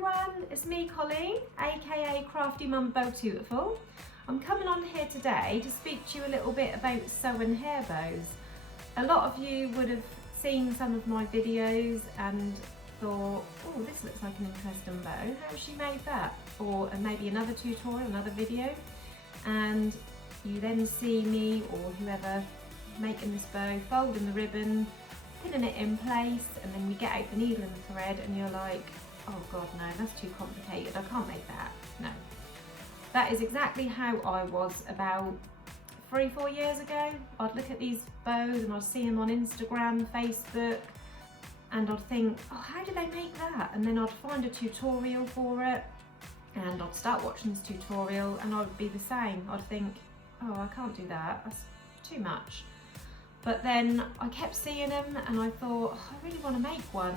everyone, it's me Colleen, aka Crafty Mumma BowTutuful. I'm coming on here today to speak to you a little bit about sewing hair bows. A lot of you would have seen some of my videos and thought, oh, this looks like an interesting bow, how has she made that? Or maybe another tutorial, another video, and you then see me or whoever making this bow, folding the ribbon, pinning it in place, and then we get out the needle and the thread and you're like, oh god, no, that's too complicated, I can't make that. No. That is exactly how I was about 3-4 years ago. I'd look at these bows and I'd see them on Instagram, Facebook, and I'd think, oh, how do they make that? And then I'd find a tutorial for it and I'd start watching this tutorial and I'd be the same. I'd think, oh, I can't do that, that's too much. But then I kept seeing them and I thought, oh, I really want to make one.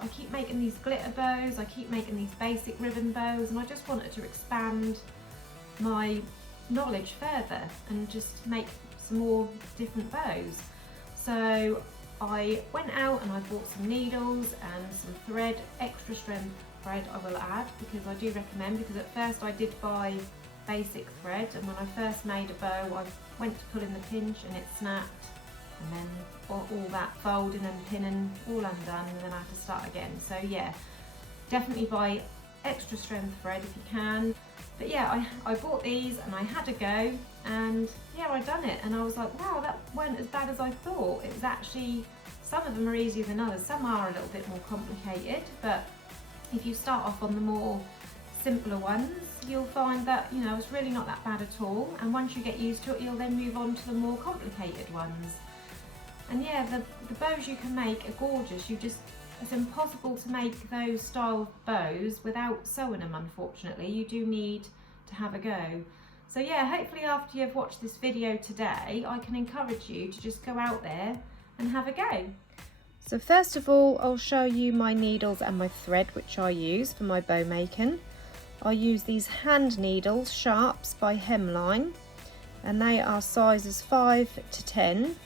I keep making these glitter bows, I keep making these basic ribbon bows, and I just wanted to expand my knowledge further and just make some more different bows. So I went out and I bought some needles and some thread, extra strength thread I will add, because I do recommend, because at first I did buy basic thread, and when I first made a bow I went to pull in the pinch and it snapped. And then all that folding and pinning all undone, and then I have to start again. So yeah, definitely buy extra strength thread if you can. But yeah, I bought these and I had a go, and yeah, I done it, and I was like, wow, that weren't as bad as I thought. It was actually, some of them are easier than others, some are a little bit more complicated, but if you start off on the more simpler ones, you'll find that, you know, it's really not that bad at all, and once you get used to it, you'll then move on to the more complicated ones. And yeah, the bows you can make are gorgeous. It's impossible to make those style of bows without sewing them, unfortunately. You do need to have a go. So yeah, hopefully after you've watched this video today, I can encourage you to just go out there and have a go. So first of all, I'll show you my needles and my thread, which I use for my bow making. I use these hand needles, Sharps by Hemline, and they are sizes 5 to 10.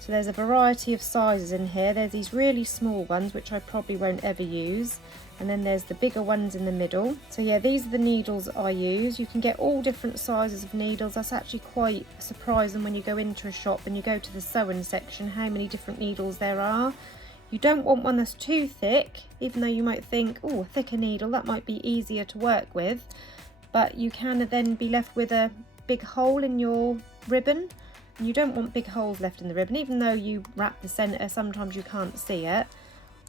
So there's a variety of sizes in here. There's these really small ones, which I probably won't ever use, and then there's the bigger ones in the middle. So yeah, these are the needles I use. You can get all different sizes of needles. That's actually quite surprising when you go into a shop and you go to the sewing section, how many different needles there are. You don't want one that's too thick, even though you might think, oh, a thicker needle, that might be easier to work with, but you can then be left with a big hole in your ribbon. You don't want big holes left in the ribbon, even though you wrap the centre, sometimes you can't see it.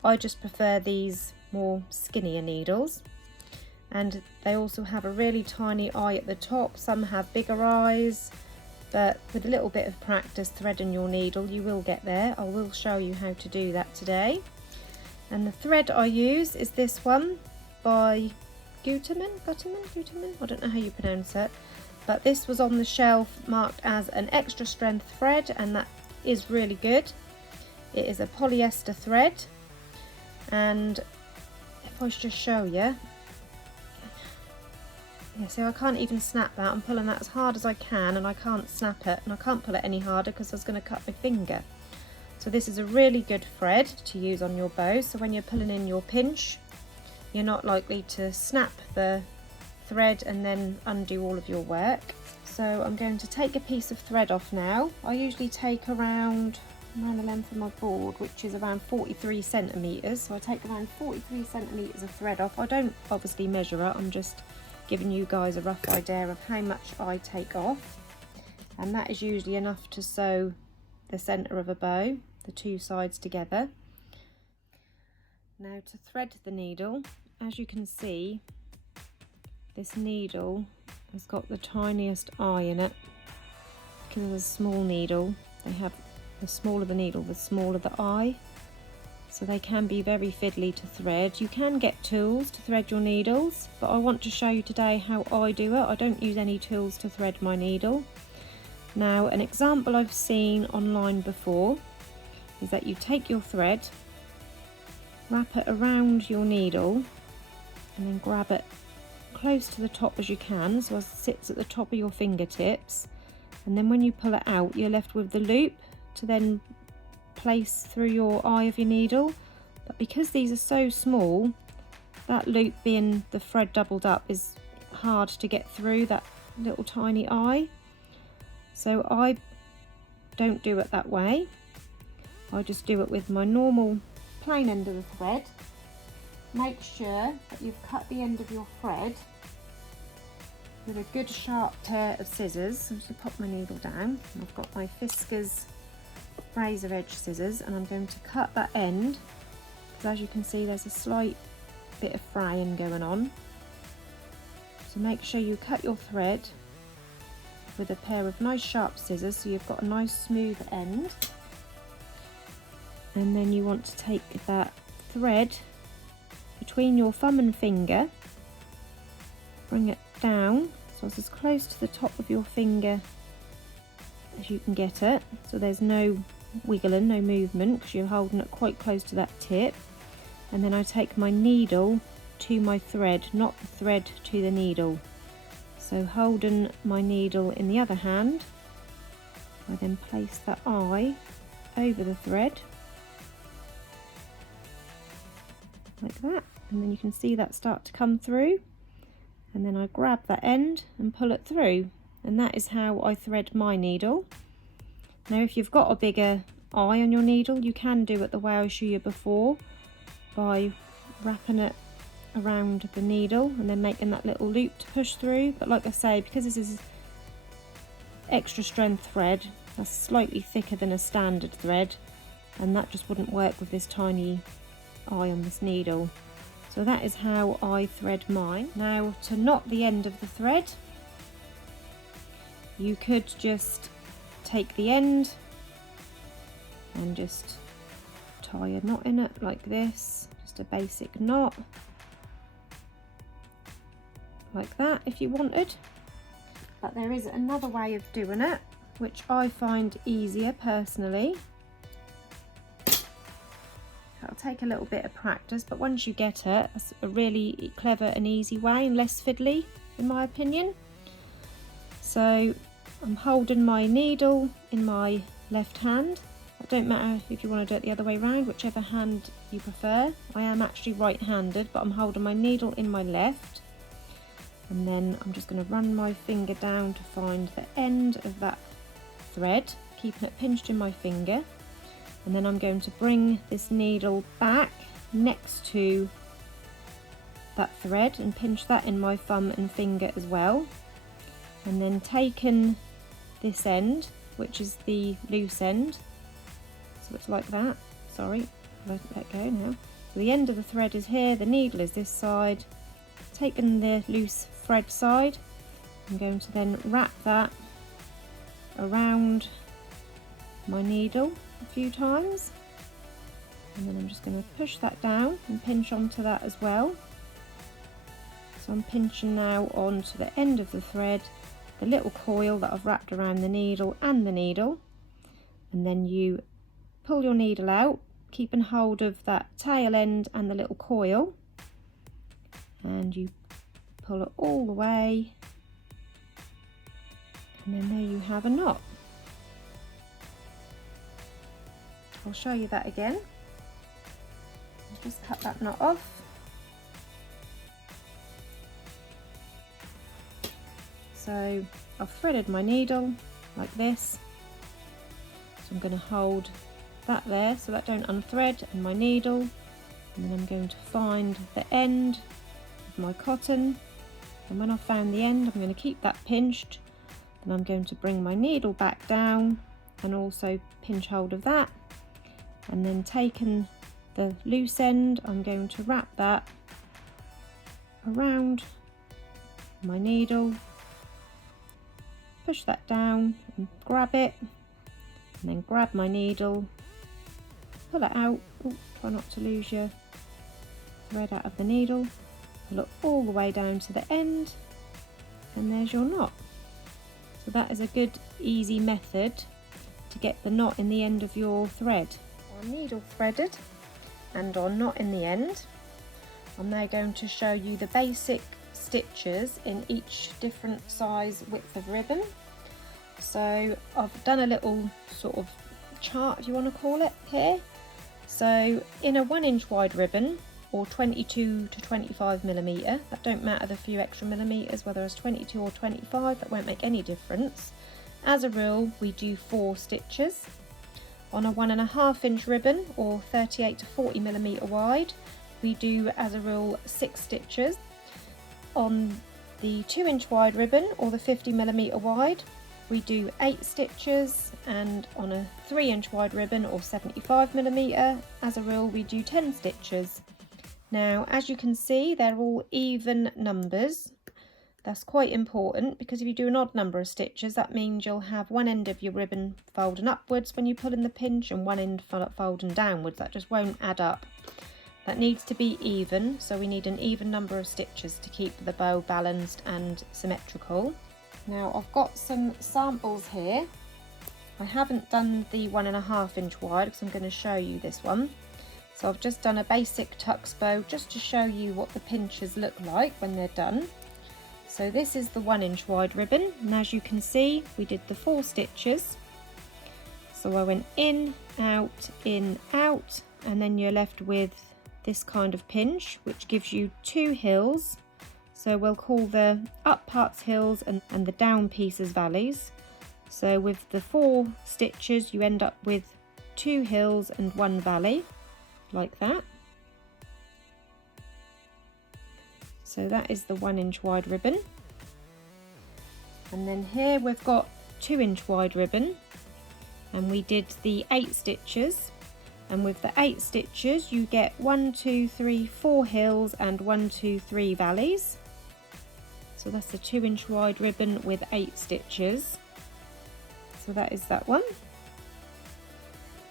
I just prefer these more skinnier needles, and they also have a really tiny eye at the top. Some have bigger eyes, but with a little bit of practice threading your needle you will get there. I will show you how to do that today. And the thread I use is this one by Gutermann, I don't know how you pronounce it. But this was on the shelf marked as an extra strength thread, and that is really good. It is a polyester thread, and if I just show you, yeah, so I can't even snap that. I'm pulling that as hard as I can and I can't snap it, and I can't pull it any harder because I was going to cut my finger. So this is a really good thread to use on your bow, so when you're pulling in your pinch, you're not likely to snap the thread and then undo all of your work. So I'm going to take a piece of thread off now. I usually take around the length of my board, which is around 43 centimetres. So I take around 43 centimetres of thread off. I don't obviously measure it, I'm just giving you guys a rough idea of how much I take off. And that is usually enough to sew the centre of a bow, the two sides together. Now to thread the needle, as you can see, this needle has got the tiniest eye in it. Because it's a small needle, they have, the smaller the needle, the smaller the eye. So they can be very fiddly to thread. You can get tools to thread your needles, but I want to show you today how I do it. I don't use any tools to thread my needle. Now, an example I've seen online before is that you take your thread, wrap it around your needle, and then grab it close to the top as you can, so it sits at the top of your fingertips, and then when you pull it out you're left with the loop to then place through your eye of your needle. But because these are so small, that loop being the thread doubled up is hard to get through that little tiny eye. So I don't do it that way. I just do it with my normal plain end of the thread. Make sure that you've cut the end of your thread with a good sharp pair of scissors. I'm just going to pop my needle down. I've got my Fiskars razor edge scissors, and I'm going to cut that end, because as you can see there's a slight bit of fraying going on. So make sure you cut your thread with a pair of nice sharp scissors so you've got a nice smooth end. And then you want to take that thread between your thumb and finger, bring it down so it's as close to the top of your finger as you can get it, so there's no wiggling, no movement, because you're holding it quite close to that tip. And then I take my needle to my thread, not the thread to the needle. So holding my needle in the other hand, I then place that eye over the thread like that, and then you can see that start to come through, and then I grab that end and pull it through, and that is how I thread my needle. Now if you've got a bigger eye on your needle, you can do it the way I showed you before, by wrapping it around the needle and then making that little loop to push through. But like I say, because this is extra strength thread, that's slightly thicker than a standard thread, and that just wouldn't work with this tiny eye on this needle. So that is how I thread mine. Now to knot the end of the thread, you could just take the end and just tie a knot in it like this, just a basic knot like that if you wanted. But there is another way of doing it which I find easier personally. It'll take a little bit of practice, but once you get it, it's a really clever and easy way, and less fiddly in my opinion. So I'm holding my needle in my left hand. It don't matter if you want to do it the other way around, whichever hand you prefer. I am actually right-handed, but I'm holding my needle in my left, and then I'm just going to run my finger down to find the end of that thread, keeping it pinched in my finger. And then I'm going to bring this needle back next to that thread and pinch that in my thumb and finger as well. And then taking this end, which is the loose end, so it's like that, sorry, let go now. So the end of the thread is here, the needle is this side. Taking the loose thread side, I'm going to then wrap that around my needle a few times, and then I'm just going to push that down and pinch onto that as well. So I'm pinching now onto the end of the thread, the little coil that I've wrapped around the needle and the needle, and then you pull your needle out, keeping hold of that tail end and the little coil, and you pull it all the way, and then there you have a knot. I'll show you that again. Just cut that knot off. So I've threaded my needle like this. So I'm going to hold that there so that don't unthread, and my needle, and then I'm going to find the end of my cotton, and when I've found the end I'm going to keep that pinched, and I'm going to bring my needle back down and also pinch hold of that. And then taking the loose end, I'm going to wrap that around my needle, push that down and grab it, and then grab my needle, pull it out. Ooh, try not to lose your thread out of the needle, pull it all the way down to the end, and there's your knot. So that is a good easy method to get the knot in the end of your thread. Needle threaded and our knot in the end, I'm now going to show you the basic stitches in each different size width of ribbon. So I've done a little sort of chart, if you want to call it, here. So in a 1 inch wide ribbon or 22 to 25 millimetre. That don't matter the few extra millimetres, whether it's 22 or 25, that won't make any difference. As a rule, we do 4 stitches. On a 1.5 inch ribbon, or 38 to 40 millimetre wide, we do, as a rule, 6 stitches. On the 2 inch wide ribbon, or the 50 millimetre wide, we do 8 stitches, and on a 3 inch wide ribbon, or 75 millimetre, as a rule, we do 10 stitches. Now, as you can see, they're all even numbers. That's quite important, because if you do an odd number of stitches, that means you'll have one end of your ribbon folding upwards when you pull in the pinch and one end folding downwards. That just won't add up. That needs to be even, so we need an even number of stitches to keep the bow balanced and symmetrical. Now, I've got some samples here. I haven't done the 1.5 inch wide because I'm going to show you this one. So I've just done a basic tux bow just to show you what the pinches look like when they're done. So this is the 1 inch wide ribbon, and as you can see, we did the 4 stitches. So I went in, out, and then you're left with this kind of pinch, which gives you 2 hills. So we'll call the up parts hills and the down pieces valleys. So with the 4 stitches, you end up with 2 hills and 1 valley, like that. So that is the 1 inch wide ribbon. And then here we've got 2 inch wide ribbon, and we did the 8 stitches. And with the 8 stitches, you get 1, 2, 3, 4 hills and 1, 2, 3 valleys. So that's the 2 inch wide ribbon with 8 stitches. So that is that one.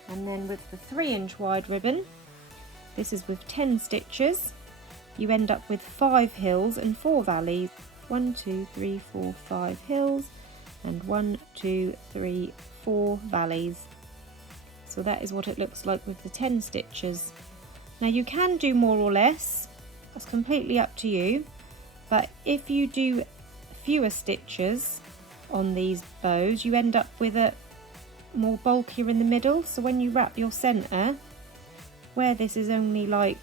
And then with the 3 inch wide ribbon, this is with 10 stitches. You end up with 5 hills and 4 valleys. 1, 2, 3, 4, 5 hills and 1, 2, 3, 4 valleys. So that is what it looks like with the 10 stitches. Now you can do more or less, that's completely up to you, but if you do fewer stitches on these bows, you end up with it more bulkier in the middle. So when you wrap your centre, where this is only like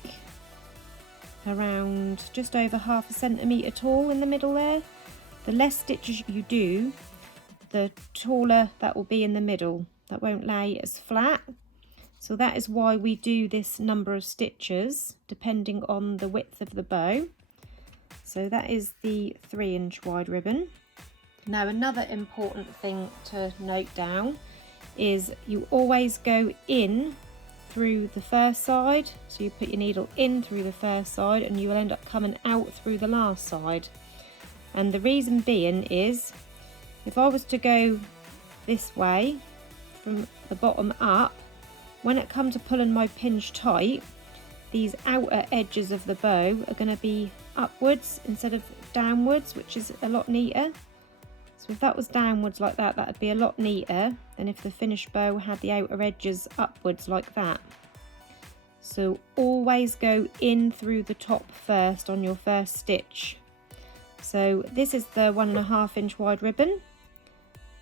around just over ½ centimetre tall in the middle there, the less stitches you do, the taller that will be in the middle. That won't lay as flat. So that is why we do this number of stitches depending on the width of the bow. So that is the 3 inch wide ribbon. Now another important thing to note down is you always go in through the first side. So you put your needle in through the first side and you will end up coming out through the last side. And the reason being is, if I was to go this way from the bottom up, when it comes to pulling my pinch tight, these outer edges of the bow are going to be upwards instead of downwards, which is a lot neater. So if that was downwards like that, that would be a lot neater than if the finished bow had the outer edges upwards like that. So always go in through the top first on your first stitch. So this is the 1.5 inch wide ribbon,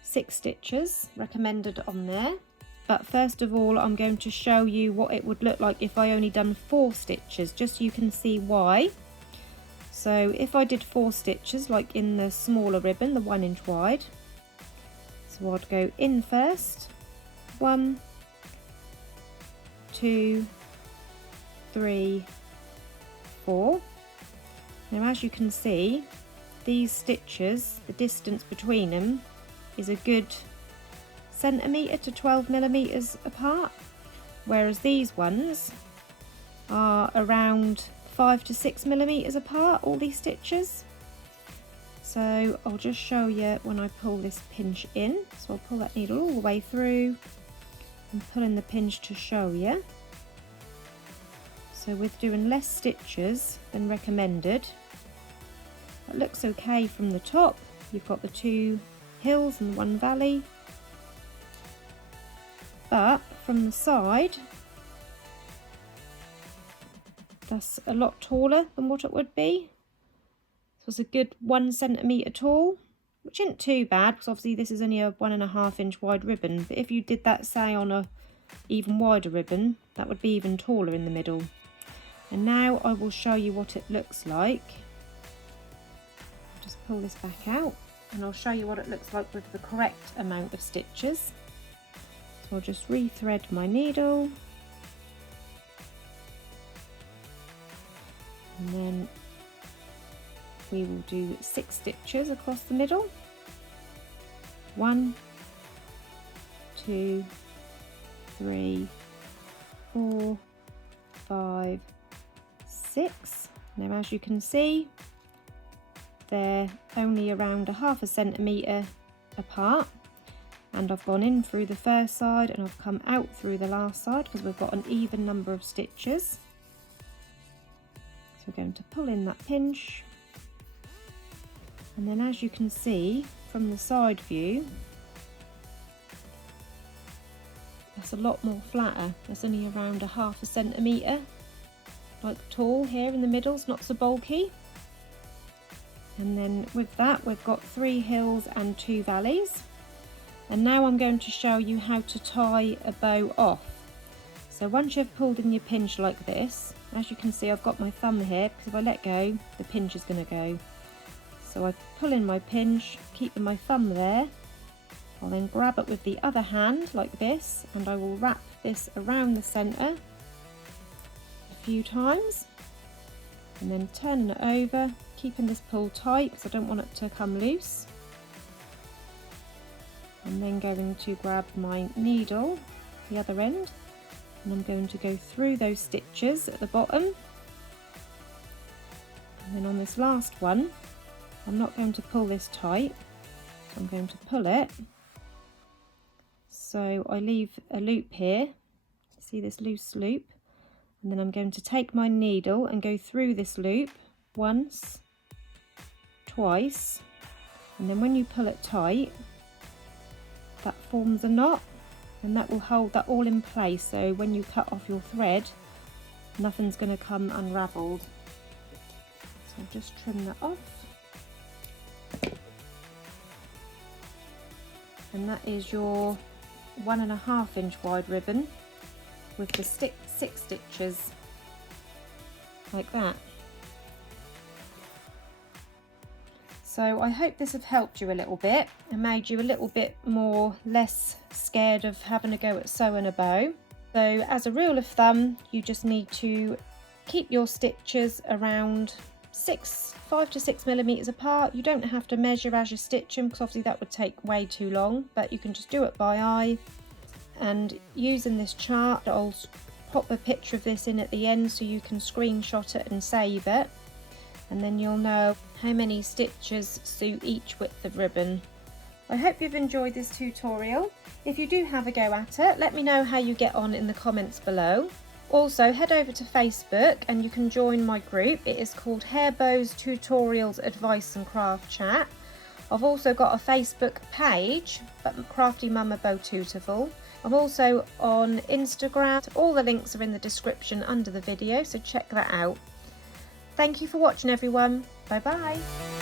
6 stitches recommended on there. But first of all, I'm going to show you what it would look like if I only done 4 stitches, just so you can see why. So if I did 4 stitches, like in the smaller ribbon, the 1 inch wide, so I'd go in first, 1, 2, 3, 4. Now as you can see, these stitches, the distance between them is a good centimetre to 12 millimetres apart, whereas these ones are around 5 to 6 millimetres apart, all these stitches. So I'll just show you when I pull this pinch in. So I'll pull that needle all the way through and pull in the pinch to show you. So with doing less stitches than recommended, it looks okay from the top. You've got the 2 hills and 1 valley, but from the side that's a lot taller than what it would be. So it's a good 1 centimetre tall, which isn't too bad because obviously this is only a 1.5 inch wide ribbon, but if you did that say on a even wider ribbon, that would be even taller in the middle. And now I will show you what it looks like. Just pull this back out and I'll show you what it looks like with the correct amount of stitches. So I'll just re-thread my needle. And then we will do 6 stitches across the middle. 1, 2, 3, 4, 5, 6. Now as you can see, they're only around 1/2 centimetre apart, and I've gone in through the first side and I've come out through the last side because we've got an even number of stitches. So we're going to pull in that pinch, and then as you can see from the side view, that's a lot more flatter. That's only around 1/2 centimetre, like tall here in the middle. It's not so bulky. And then with that we've got 3 hills and 2 valleys. And now I'm going to show you how to tie a bow off. So once you've pulled in your pinch like this, as you can see I've got my thumb here because if I let go the pinch is going to go. So I pull in my pinch, keeping my thumb there. I'll then grab it with the other hand like this and I will wrap this around the centre a few times and then turning it over, keeping this pull tight because I don't want it to come loose. I'm then going to grab my needle, the other end, and I'm going to go through those stitches at the bottom. And then on this last one, I'm not going to pull this tight, so I'm going to pull it. So I leave a loop here, see this loose loop, and then I'm going to take my needle and go through this loop once, twice, and then when you pull it tight, that forms a knot and that will hold that all in place, so when you cut off your thread nothing's going to come unravelled. So I'll just trim that off, and that is your 1.5 inch wide ribbon with the 6 stitches like that. So I hope this have helped you a little bit and made you a little bit less scared of having a go at sewing a bow. So as a rule of thumb, you just need to keep your stitches around 5 to 6 millimeters apart. You don't have to measure as you stitch them because obviously that would take way too long, but you can just do it by eye. And using this chart, I'll pop a picture of this in at the end so you can screenshot it and save it. And then you'll know how many stitches suit each width of ribbon. I hope you've enjoyed this tutorial. If you do have a go at it, let me know how you get on in the comments below. Also head over to Facebook and you can join my group. It is called Hair Bows Tutorials Advice and Craft Chat. I've also got a Facebook page, Crafty Mumma BowTutuful. I'm also on Instagram. All the links are in the description under the video, so check that out. Thank you for watching everyone. Bye bye.